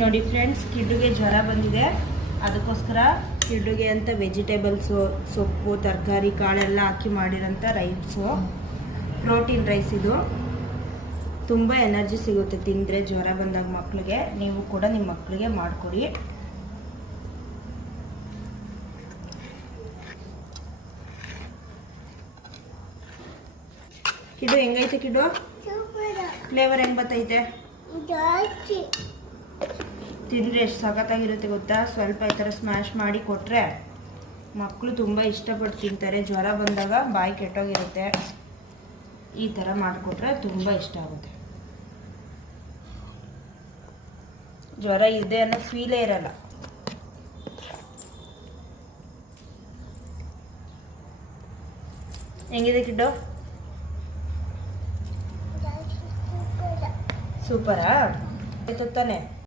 ನೋಡಿ ಫ್ರೆಂಡ್ಸ್, ಕಿಡ್ಡುಗೆ ಜ್ವರ ಬಂದಿದೆ. ಅದಕ್ಕೋಸ್ಕರ ಕಿಡ್ಡುಗೆ ಅಂತ ವೆಜಿಟೇಬಲ್ಸು, ಸೊಪ್ಪು, ತರಕಾರಿ, ಕಾಳೆಲ್ಲ ಹಾಕಿ ಮಾಡಿರೋಂಥ ರೈಸು, ಪ್ರೋಟೀನ್ ರೈಸ್. ಇದು ತುಂಬ ಎನರ್ಜಿ ಸಿಗುತ್ತೆ ತಿಂದರೆ ಜ್ವರ ಬಂದಾಗ ಮಕ್ಕಳಿಗೆ. ನೀವು ಕೂಡ ನಿಮ್ಮ ಮಕ್ಕಳಿಗೆ ಮಾಡಿಕೊಡಿ. ಕಿಡು ಹೆಂಗೈತೆ ಕಿಡು? ಫ್ಲೇವರ್ ಹೆಂಗೆ ಬರ್ತೈತೆ? ತಿಂದರೆ ಎಷ್ಟು ಸಖತ್ತಾಗಿರುತ್ತೆ ಗೊತ್ತಾ? ಸ್ವಲ್ಪ ಈ ಥರ ಸ್ಮ್ಯಾಶ್ ಮಾಡಿ ಕೊಟ್ಟರೆ ಮಕ್ಕಳು ತುಂಬ ಇಷ್ಟಪಟ್ಟು ತಿಂತಾರೆ. ಜ್ವರ ಬಂದಾಗ ಬಾಯಿ ಕೆಟ್ಟೋಗಿರುತ್ತೆ, ಈ ಥರ ಮಾಡಿಕೊಟ್ರೆ ತುಂಬ ಇಷ್ಟ ಆಗುತ್ತೆ. ಜ್ವರ ಇದೆ ಅನ್ನೋ ಫೀಲೇ ಇರಲ್ಲ. ಹೆಂಗಿದೆ ಕಿಡ್ಡು? ಸೂಪರಾ? ಆಯ್ತು ತಾನೆ?